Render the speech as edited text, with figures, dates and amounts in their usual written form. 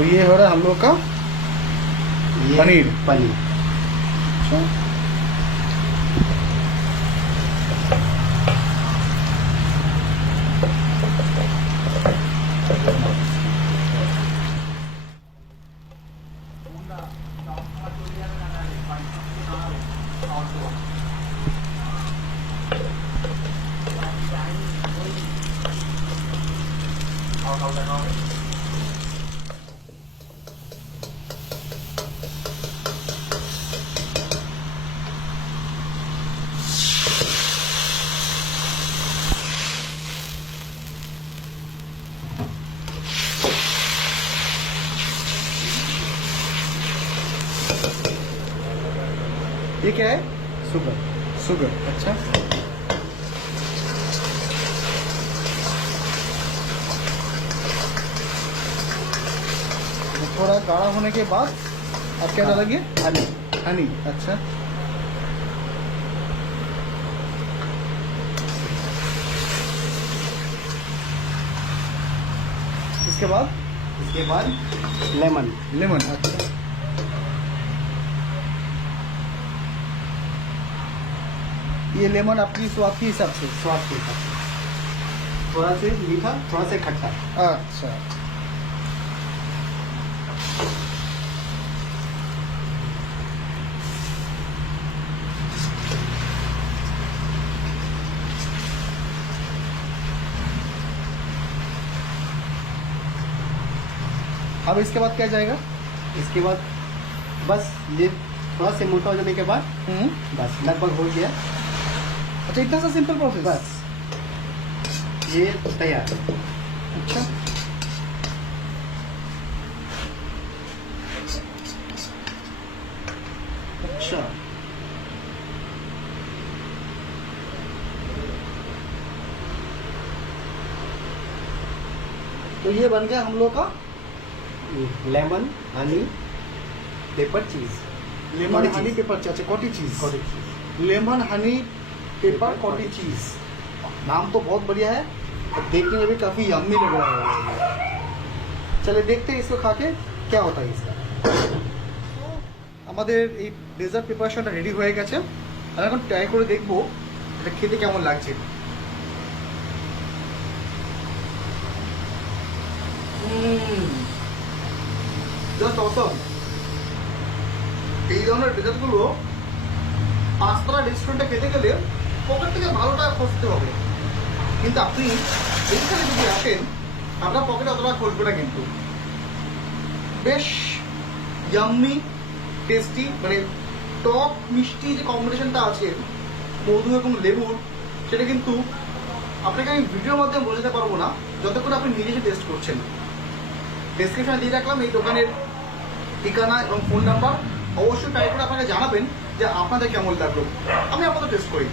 तो ये हो रहा है हम लोग का पनीर। अच्छा, ये क्या है? शुगर। अच्छा, थोड़ा गाढ़ा होने के बाद अब क्या डालेंगे? हनी। अच्छा, इसके बाद लेमन। अच्छा, ये लेमन आपकी स्वाद के हिसाब से? थोड़ा से मीठा, थोड़ा से खट्टा। अच्छा, अब इसके बाद क्या जाएगा? इसके बाद बस ये थोड़ा से मोटा हो जाने के बाद बस लगभग हो गया। अच्छा, इतना सा सिंपल प्रोसेस? बस ये तैयार। अच्छा, अच्छा, तो ये बन गया हम लोग का लेमन हनी पेपर चीज। लेमन हनी पेपर, अच्छा, cottage cheese. Lemon Honey paper cottage cheese, नाम तो बहुत बढ़िया है और देखने में भी काफी यम्मी लग रहा है। चले देखते हैं इसको खा के क्या होता है इसका। আমাদের এই ডেজার্ট প্রিপারেশনটা রেডি হয়ে গেছে, আর এখন ট্রাই করে দেখবো এটা খেতে কেমন লাগছে। জাস্ট অসম। এই ধরনের ডেজার্টগুলো পাঁচতলা রেস্টুরেন্টে খেতে গেলে পকেট থেকে ভালো টাকা খরচতে হবে, কিন্তু আপনি এইখানে যদি আসেন আপনার পকেটে অত টাকা খরচবে না। কিন্তু বেশ ইয়াম্মি টেস্টি, মানে টক মিষ্টি যে কম্বিনেশনটা আছে মধু এবং লেবুর, সেটা কিন্তু আপনাকে আমি ভিডিওর মাধ্যমে বোঝাতে পারবো না যতক্ষণ আপনি নিজে এসে টেস্ট করছেন। ডেসক্রিপশনে দিয়ে রাখলাম এই দোকানের ঠিকানা এবং ফোন নাম্বার। অবশ্যই ট্রাই করে আপনাকে জানাবেন যে আপনাদের কেমন লাগলো। আমি আপনাদের টেস্ট করি।